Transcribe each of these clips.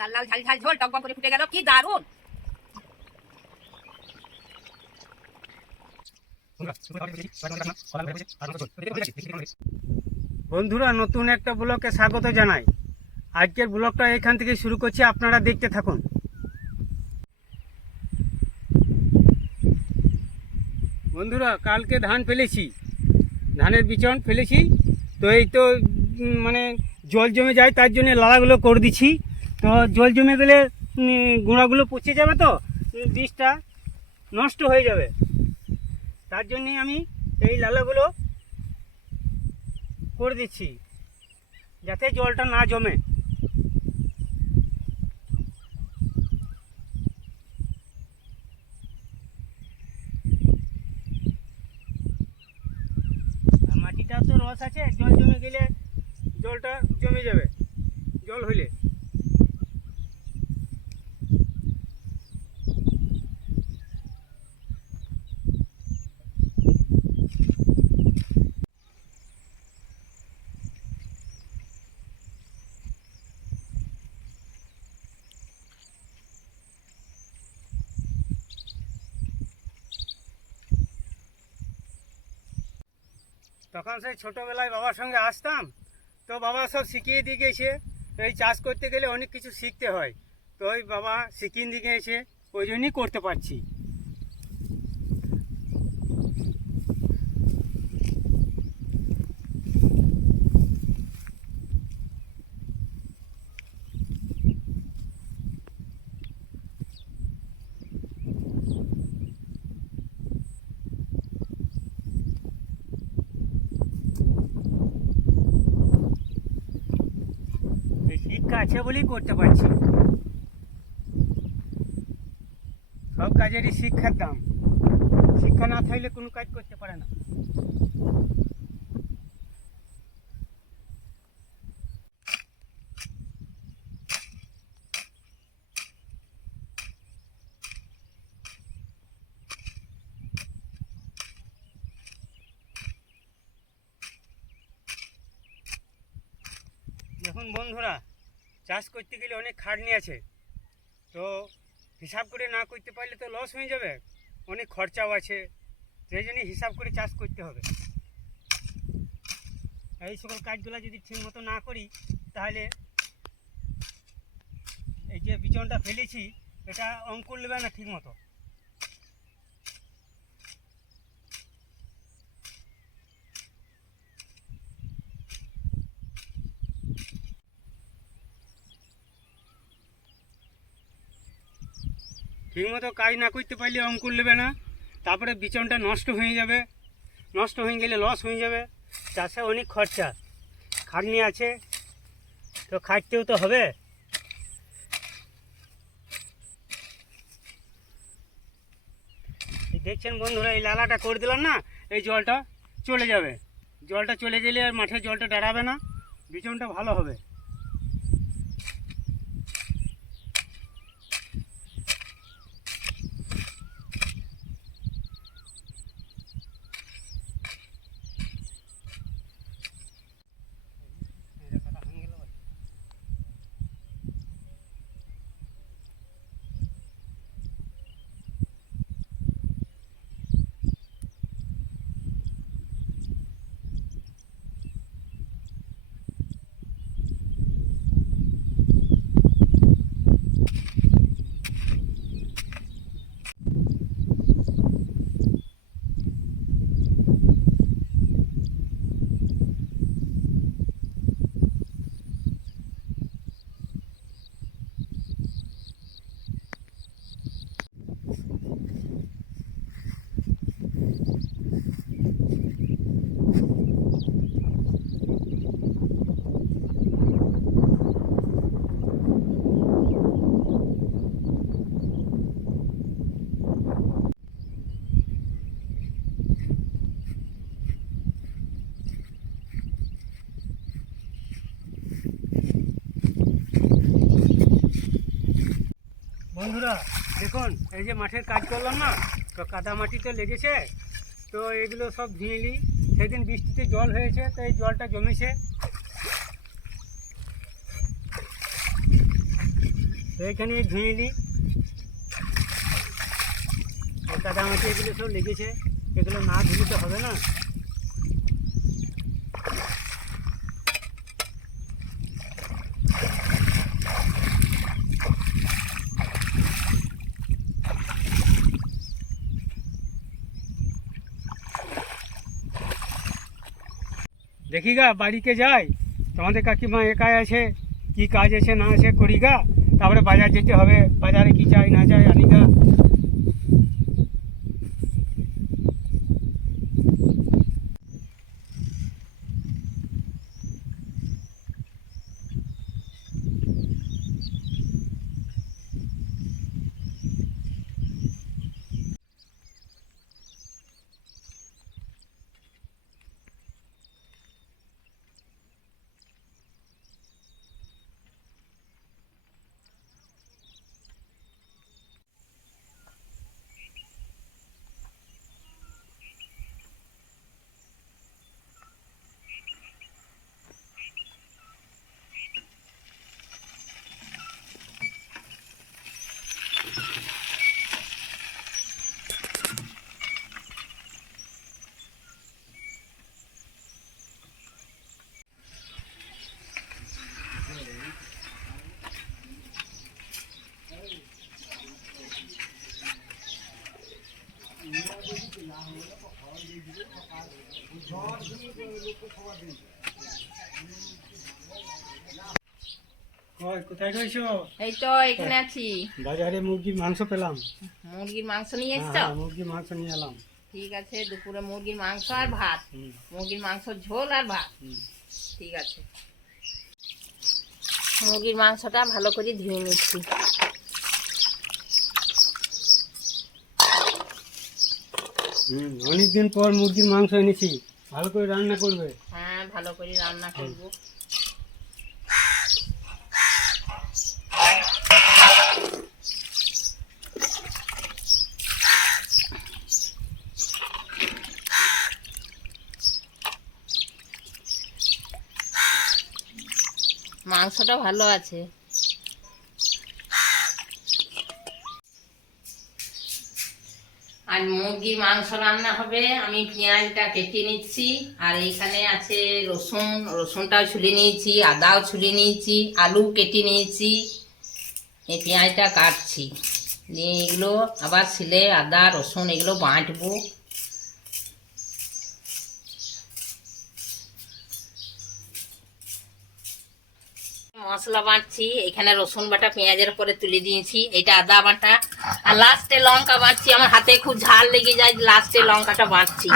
লাল লাল ঝাল ঝাল ঝোল টকবক করে ফুটে গেল, কি দারুণ। বন্ধুরা, নতুন একটা ব্লগে স্বাগত জানাই। আজকের ব্লগটা এখান থেকে শুরু করছি, আপনারা দেখতে থাকুন। বন্ধুরা, কালকে ধান ফেলেছি, ধানের বিচন ফেলেছি, তো এই তো মানে জল জমে যায়, তার জন্য লালাগুলো করে দিচ্ছি। তো জল জমে গেলে গুঁড়াগুলো পচে যাবে, তো বীজটা নষ্ট হয়ে যাবে, তার জন্যে আমি এই লালাগুলো করে দিচ্ছি যাতে জলটা না জমে। আর মাটিটা তো রস আছে, জল জমে গেলে জলটা জমে যাবে, জল হইলে। তখন সেই ছোটোবেলায় বাবার সঙ্গে আসতাম, তো বাবা সব শিখিয়ে দিয়ে গেছে। এই চাষ করতে গেলে অনেক কিছু শিখতে হয়, তো ওই বাবা শিখিয়ে দিয়ে গেছে, ওই জন্যই করতে পারছি। এই শিক্ষা আছে বলেই করতে পারছি। সব কাজেরই শিক্ষার দাম, শিক্ষা না থাকলে কোনো কাজ করতে পারে না। দেখুন বন্ধুরা, চাষ করতে গেলে অনেক খাটনি আছে, তো হিসাব করে না করতে পারলে তো লস হয়ে যাবে, অনেক খরচাও আছে, সেই জন্য হিসাব করে চাষ করতে হবে। এই সকল কাজগুলো যদি ঠিক মতো না করি, তাহলে এই যে বিচনটা ফেলেছি, এটা অঙ্কুর নেবে না ঠিক মতো। ঠিকমতো কাজ না করতে পারলে অঙ্কুর নেবে না, তারপরে বিচনটা নষ্ট হয়ে যাবে, নষ্ট হয়ে গেলে লস হয়ে যাবে। চাষে অনেক খরচা, খাটনি আছে, তো খাটতেও তো হবে। দেখছেন বন্ধুরা, এই লালাটা করে দিলাম না, এই জলটা চলে যাবে, জলটা চলে গেলে আর মাঠে জলটা দাঁড়াবে না, বিচনটা ভালো হবে। বন্ধুরা দেখুন, এই যে মাঠের কাজ করলাম না, তো কাদা মাটিতে লেগেছে, তো এগুলো সব ধুয়ে নিই, সেদিন বৃষ্টিতে জল হয়েছে, তো এই জলটা জমেছে। তো এখানে ধুয়ে নিই, কাদামাটি এগুলো সব লেগেছে, এগুলো না ধুলে তো হবে না। দেখি গা বাড়িতে যাই, তোমাদের কাকিমা একাই আছে, কি কাজ আছে না আছে করি গা, তারপরে বাজার যেতে হবে, বাজারে কি চাই না চাই আনি গা। কোথায় রয়েছো? এই তো এখানে আছি। বাজারে মুরগির মাংস পেলাম। মুরগির মাংস নিয়ে এসছো? হ্যাঁ, মুরগির মাংস নিয়ে এলাম। ঠিক আছে, দুপুরে মুরগির মাংস আর ভাত। মুরগির মাংস ঝোল আর ভাত। ঠিক আছে, মুরগির মাংসটা ভালো করে ধুয়ে নিচ্ছি। অনেকদিন পর মুরগির মাংস এনেছি, ভালো করে রান্না করবে। হ্যাঁ, ভালো করে রান্না করবো। মাংসটা ভালো আছে। আর মুরগির মাংস রান্না হবে। আমি পেঁয়াজটা কেটে নিচ্ছি, আর এইখানে আছে রসুন, রসুনটাও ছুলে নিয়েছি, আদাও ছুলে নিয়েছি, আলু কেটে নিয়েছি। এই পেঁয়াজটা কাটছি, দিয়ে এগুলো আবার ছিলে আদা রসুন এগুলো বাটবো। মশলা বাটছি, এখানে রসুন বাটা পেঁয়াজের উপরে তুলে দিয়েছি, এটা আদা বাটা, আর লাস্টে লঙ্কা বাটছি। আমার হাতে খুব ঝাল লেগে যায়, লাস্টে লঙ্কাটা বাটছি।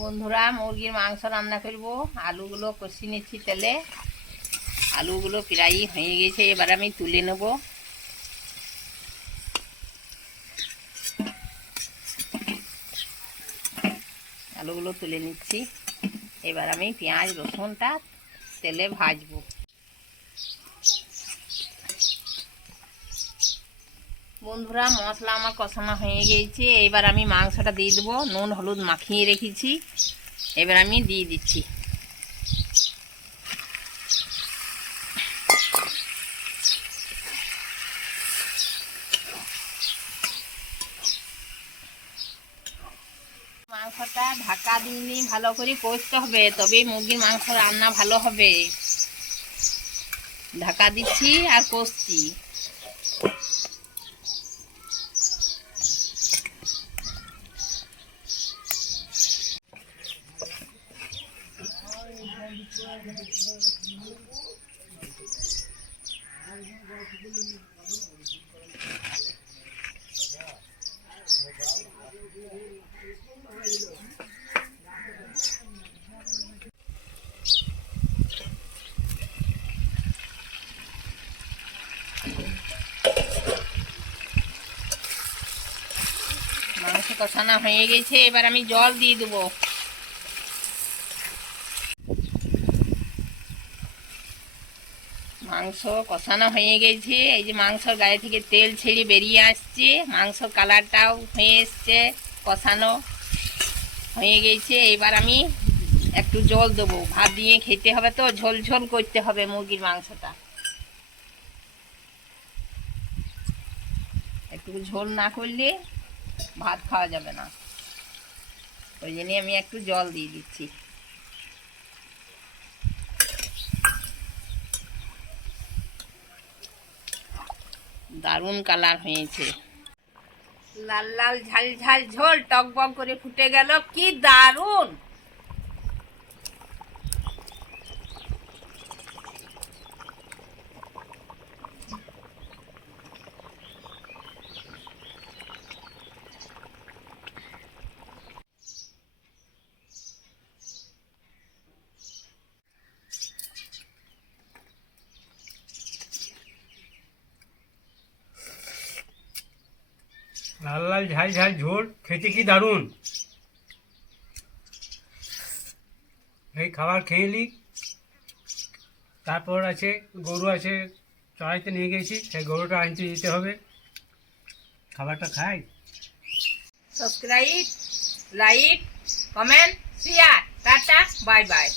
বন্ধুরা, মুরগির মাংস রান্না করব। আলুগুলো কষি নিচ্ছি তেলে, আলুগুলো প্রায় হয়ে গেছে, এবার আমি তুলে নেব। আলুগুলো তুলে নিচ্ছি, এবার আমি পেঁয়াজ রসুনটা তেলে ভাজবো। বন্ধুরা, মশলা আমার কষানো হয়ে গেছে, এবার আমি মাংসটা দিয়ে দেবো। নুন হলুদ মাখিয়ে রেখেছি, এবার আমি দিয়ে দিচ্ছি। মাংসটা ঢাকা দিয়ে ভালো করে কষতে হবে, তবে মুরগির মাংস রান্না ভালো হবে। ঢাকা দিচ্ছি আর কষছি। মাংস কষানো হয়ে গেছে, এবার আমি জল দিয়ে দেবো। মাংস কষানো হয়ে গেছে, এই যে মাংসর গায়ে থেকে তেল ছেড়ে বেরিয়ে আসছে, মাংস কালারটাও হয়ে এসছে, কষানো হয়ে গেছে। এবার আমি একটু জল দেবো, ভাত দিয়ে খেতে হবে তো, ঝোল ঝোল করতে হবে মুরগির মাংসটা, একটু ঝোল না করলে ভাত খাওয়া যাবে না, ওই জন্য আমি একটু জল দিয়ে দিচ্ছি। দারুণ কালার হয়েছে, লাল লাল ঝাল ঝাল ঝোল টকবক করে ফুটে গেল, কি দারুণ। লাল লাল ঝাল ঝাল ঝোল খেতে কি দারুণ। এই খাবার খেয়ে নিই, তারপর আছে গরু আছে, চড়াইতে নিয়ে গেছি, সেই গরুটা আনতে যেতে হবে, খাবারটা খাই। Subscribe, like, comment, share, tata, bye bye.